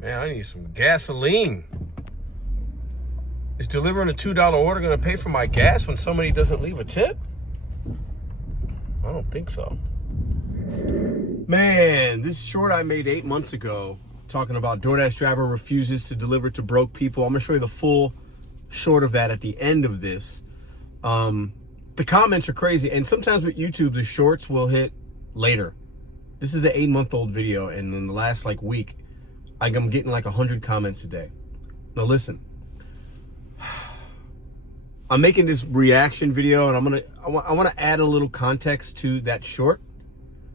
Man, I need some gasoline. Is delivering a $2 order going to pay for my gas when somebody doesn't leave a tip? I don't think so. Man, this short I made 8 months ago talking about DoorDash driver refuses to deliver to broke people. I'm going to show you the full short of that at the end of this. The comments are crazy. And sometimes with YouTube, the shorts will hit later. This is an 8-month-old video. And in the last week, I'm getting 100 comments a day. Now listen. I'm making this reaction video, and I want to add a little context to that short,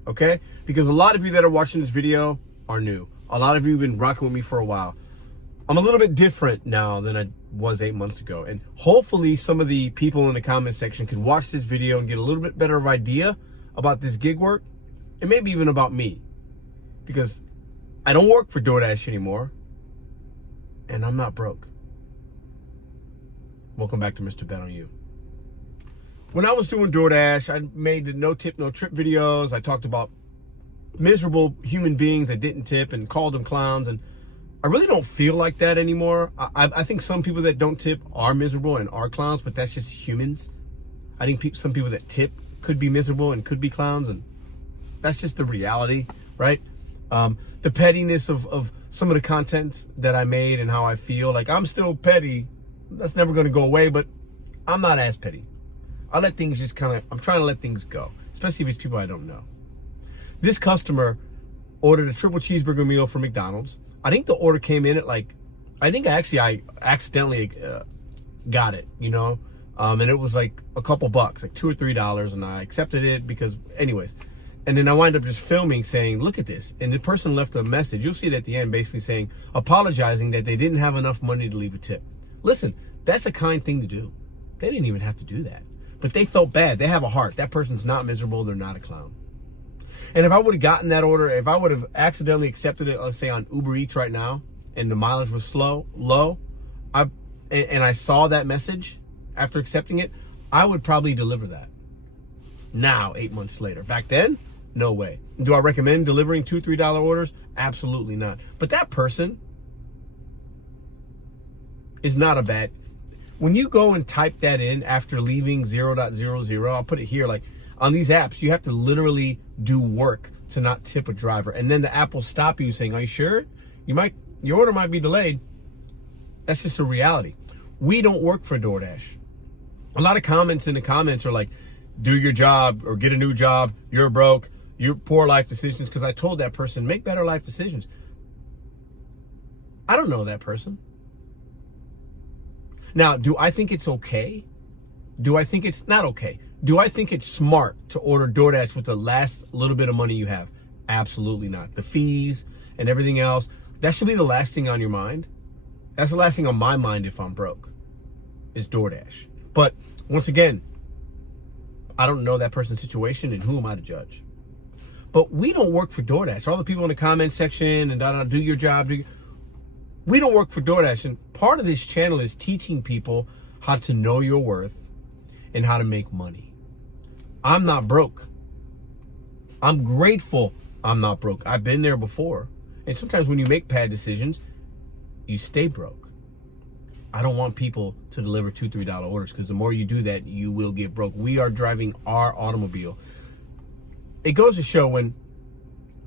okay? Because a lot of you that are watching this video are new. A lot of you have been rocking with me for a while. I'm a little bit different now than I was 8 months ago, and hopefully some of the people in the comment section can watch this video and get a little bit better of idea about this gig work, and maybe even about me, because I don't work for DoorDash anymore, and I'm not broke. Welcome back to Mr.BetonYou. When I was doing DoorDash, I made the no tip, no trip videos. I talked about miserable human beings that didn't tip and called them clowns. And I really don't feel like that anymore. I think some people that don't tip are miserable and are clowns, but that's just humans. I think some people that tip could be miserable and could be clowns, and that's just the reality, right? The pettiness of some of the content that I made and how I feel. Like, I'm still petty. That's never going to go away, but I'm not as petty. I let things just I'm trying to let things go, especially if it's people I don't know. This customer ordered a triple cheeseburger meal from McDonald's. I think the order came in at I accidentally got it, and it was a couple bucks, $2 or $3, and I accepted it because, anyways. And then I wind up just filming saying, look at this. And the person left a message. You'll see it at the end, basically saying, apologizing that they didn't have enough money to leave a tip. Listen, that's a kind thing to do. They didn't even have to do that. But they felt bad. They have a heart. That person's not miserable. They're not a clown. And if I would have gotten that order, if I would have accidentally accepted it, let's say on Uber Eats right now, and the mileage was low, and I saw that message after accepting it, I would probably deliver that. Now, 8 months later. Back then, no way. Do I recommend delivering $2, $3 orders? Absolutely not. But that person is not a bad. When you go and type that in after leaving 0.00, I'll put it here, on these apps, you have to literally do work to not tip a driver. And then the app will stop you saying, are you sure? Your order might be delayed. That's just a reality. We don't work for DoorDash. A lot of comments in the comments are like, do your job or get a new job. You're broke. You're poor life decisions. Because I told that person, make better life decisions. I don't know that person. Now, do I think it's okay? Do I think it's not okay? Do I think it's smart to order DoorDash with the last little bit of money you have? Absolutely not. The fees and everything else, that should be the last thing on your mind. That's the last thing on my mind if I'm broke, is DoorDash. But once again, I don't know that person's situation, and who am I to judge? But we don't work for DoorDash. All the people in the comment section and do your job. We don't work for DoorDash, and part of this channel is teaching people how to know your worth and how to make money. I'm not broke. I'm grateful I'm not broke. I've been there before. And sometimes when you make bad decisions, you stay broke. I don't want people to deliver $2, $3 orders, because the more you do that, you will get broke. We are driving our automobile. It goes to show when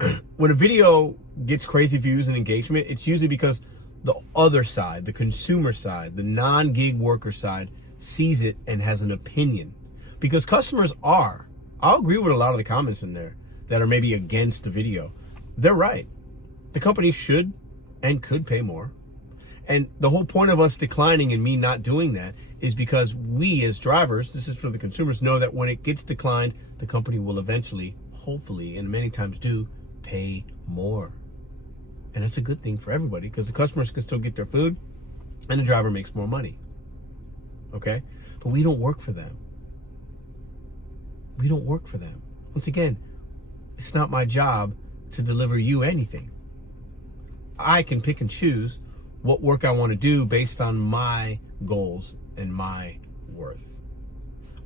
a video gets crazy views and engagement, it's usually because the other side, the consumer side, the non-gig worker side, sees it and has an opinion. Because customers I'll agree with a lot of the comments in there that are maybe against the video. They're right. The company should and could pay more. And the whole point of us declining and me not doing that is because we as drivers, this is for the consumers, know that when it gets declined, the company will eventually, hopefully, and many times do, pay more. And it's a good thing for everybody, because the customers can still get their food and the driver makes more money. Okay? But we don't work for them. We don't work for them. Once again, it's not my job to deliver you anything. I can pick and choose what work I want to do based on my goals and my worth.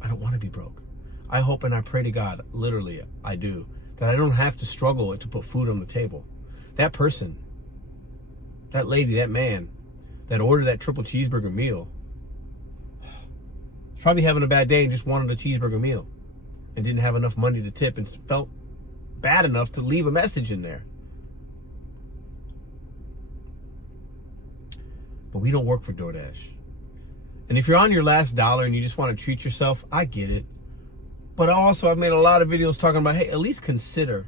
I don't want to be broke. I hope and I pray to God, literally, I do, that I don't have to struggle to put food on the table. That person that lady, that man that ordered that triple cheeseburger meal, probably having a bad day and just wanted a cheeseburger meal and didn't have enough money to tip and felt bad enough to leave a message in there. But we don't work for DoorDash. And if you're on your last dollar and you just want to treat yourself, I get it. But also, I've made a lot of videos talking about, hey, at least consider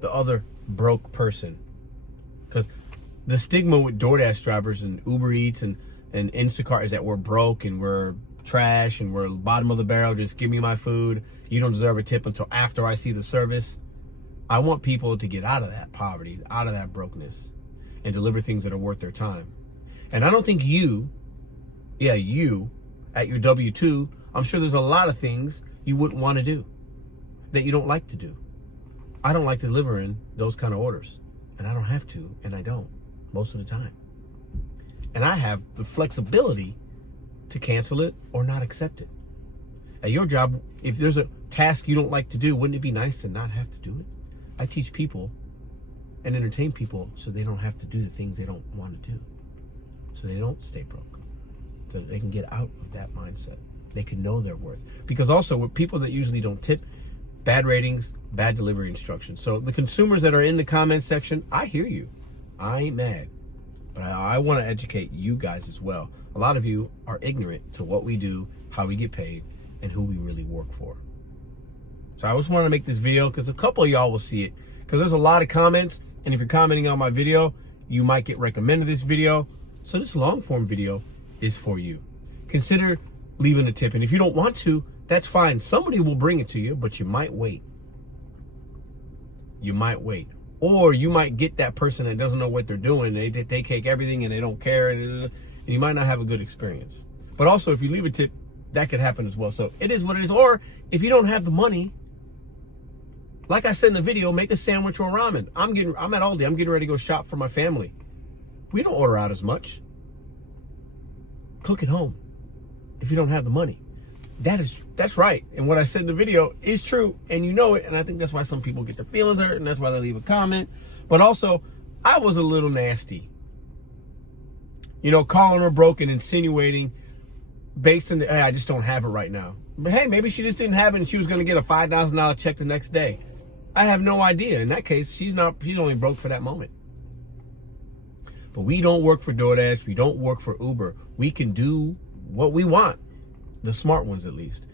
the other broke person. Because the stigma with DoorDash drivers and Uber Eats and Instacart is that we're broke and we're trash and we're bottom of the barrel. Just give me my food. You don't deserve a tip until after I see the service. I want people to get out of that poverty, out of that brokenness, and deliver things that are worth their time. And I don't think you at your W-2, I'm sure there's a lot of things you wouldn't want to do, that you don't like to do. I don't like delivering those kind of orders, and I don't have to, and I don't most of the time. And I have the flexibility to cancel it or not accept it. At your job, if there's a task you don't like to do, wouldn't it be nice to not have to do it? I teach people and entertain people so they don't have to do the things they don't want to do, so they don't stay broke, so they can get out of that mindset. They can know their worth. Because also with people that usually don't tip, bad ratings, bad delivery instructions. So the consumers that are in the comment section, I hear you. I ain't mad. But I want to educate you guys as well. A lot of you are ignorant to what we do, how we get paid, and who we really work for. So I just wanted to make this video because a couple of y'all will see it. Because there's a lot of comments, and if you're commenting on my video, you might get recommended this video. So this long form video is for you. Consider leaving a tip. And if you don't want to, that's fine. Somebody will bring it to you, but you might wait. You might wait. Or you might get that person that doesn't know what they're doing. They take everything and they don't care. And you might not have a good experience. But also, if you leave a tip, that could happen as well. So it is what it is. Or if you don't have the money, like I said in the video, make a sandwich or ramen. I'm at Aldi. I'm getting ready to go shop for my family. We don't order out as much. Cook at home if you don't have the money. That's right. And what I said in the video is true, and you know it. And I think that's why some people get their feelings hurt, and that's why they leave a comment. But also, I was a little nasty. You know, calling her broke and insinuating based on, hey, I just don't have it right now. But hey, maybe she just didn't have it and she was going to get a $5,000 check the next day. I have no idea. In that case, she's only broke for that moment. But we don't work for DoorDash. We don't work for Uber. We can do what we want. The smart ones, at least.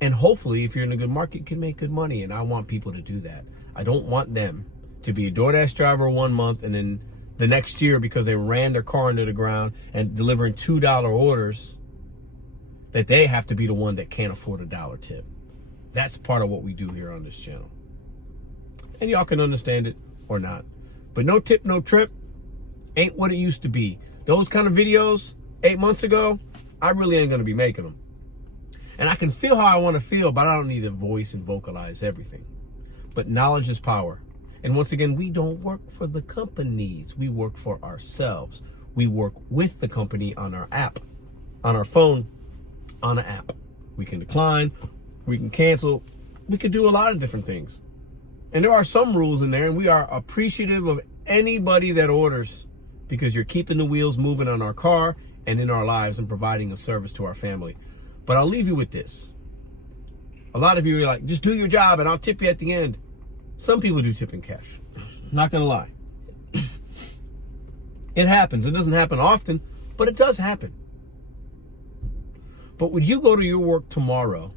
And hopefully, if you're in a good market, can make good money. And I want people to do that. I don't want them to be a DoorDash driver 1 month and then the next year, because they ran their car into the ground and delivering $2 orders, that they have to be the one that can't afford a dollar tip. That's part of what we do here on this channel. And y'all can understand it or not. But no tip, no trip ain't what it used to be. Those kind of videos 8 months ago, I really ain't going to be making them. And I can feel how I want to feel, but I don't need to voice and vocalize everything. But knowledge is power. And once again, we don't work for the companies. We work for ourselves. We work with the company on our app, on our phone, on an app. We can decline, we can cancel, we can do a lot of different things. And there are some rules in there, and we are appreciative of anybody that orders, because you're keeping the wheels moving on our car and in our lives and providing a service to our family. But I'll leave you with this. A lot of you are like, just do your job and I'll tip you at the end. Some people do tip in cash. Not gonna lie. It happens. It doesn't happen often, but it does happen. But would you go to your work tomorrow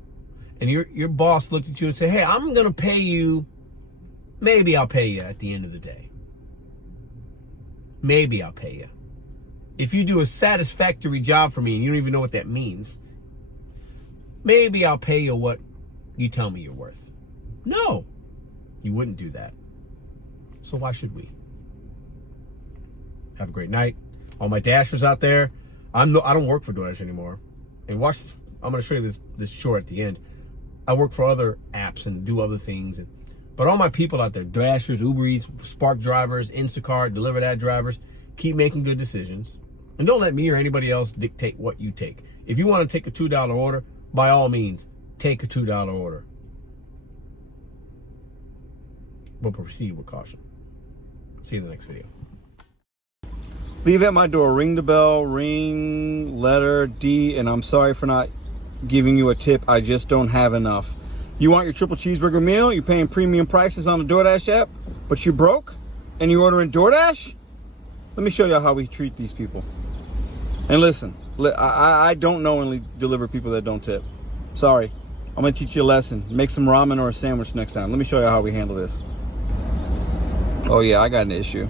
and your boss looked at you and say, hey, I'm gonna pay you, maybe I'll pay you at the end of the day. Maybe I'll pay you. If you do a satisfactory job for me and you don't even know what that means, maybe I'll pay you what you tell me you're worth. No, you wouldn't do that. So why should we? Have a great night. All my Dashers out there, I don't work for DoorDash anymore. And watch this, I'm going to show you this short at the end. I work for other apps and do other things. But all my people out there, Dashers, Uber Eats, Spark drivers, Instacart, Deliver That drivers, keep making good decisions. And don't let me or anybody else dictate what you take. If you want to take a $2 order, by all means, take a $2 order. But proceed with caution. See you in the next video. Leave at my door. Ring the bell, ring, letter D, and I'm sorry for not giving you a tip. I just don't have enough. You want your triple cheeseburger meal? You're paying premium prices on the DoorDash app, but you're broke and you're ordering DoorDash? Let me show you how we treat these people. And listen, I don't knowingly deliver people that don't tip. Sorry. I'm going to teach you a lesson. Make some ramen or a sandwich next time. Let me show you how we handle this. Oh, yeah, I got an issue.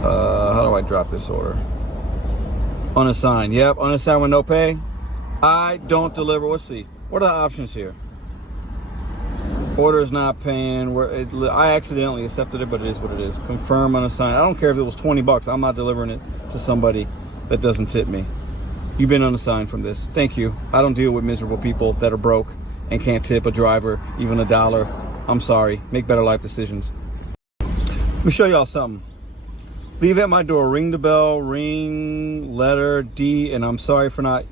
How do I drop this order? Unassigned. Yep, unassigned with no pay. I don't deliver. Let's see. What are the options here? Order is not paying. I accidentally accepted it, but it is what it is. Confirm unassigned. I don't care if it was 20 bucks. I'm not delivering it to somebody that doesn't tip me. You've been unassigned from this. Thank you. I don't deal with miserable people that are broke and can't tip a driver even $1. I'm sorry. Make better life decisions. Let me show y'all something. Leave at my door. Ring the bell, ring, letter D, and I'm sorry for not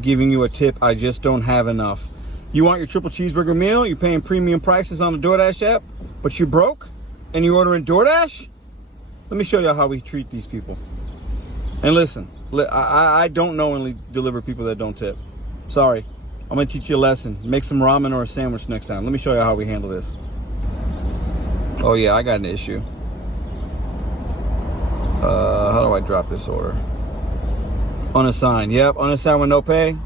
giving you a tip. I just don't have enough. You want your triple cheeseburger meal? You're paying premium prices on the DoorDash app, but you're broke and you're ordering DoorDash? Let me show you how we treat these people. And listen, I don't knowingly deliver people that don't tip. Sorry. I'm going to teach you a lesson. Make some ramen or a sandwich next time. Let me show you how we handle this. Oh, yeah, I got an issue. How do I drop this order? Unassigned. Yep, unassigned with no pay.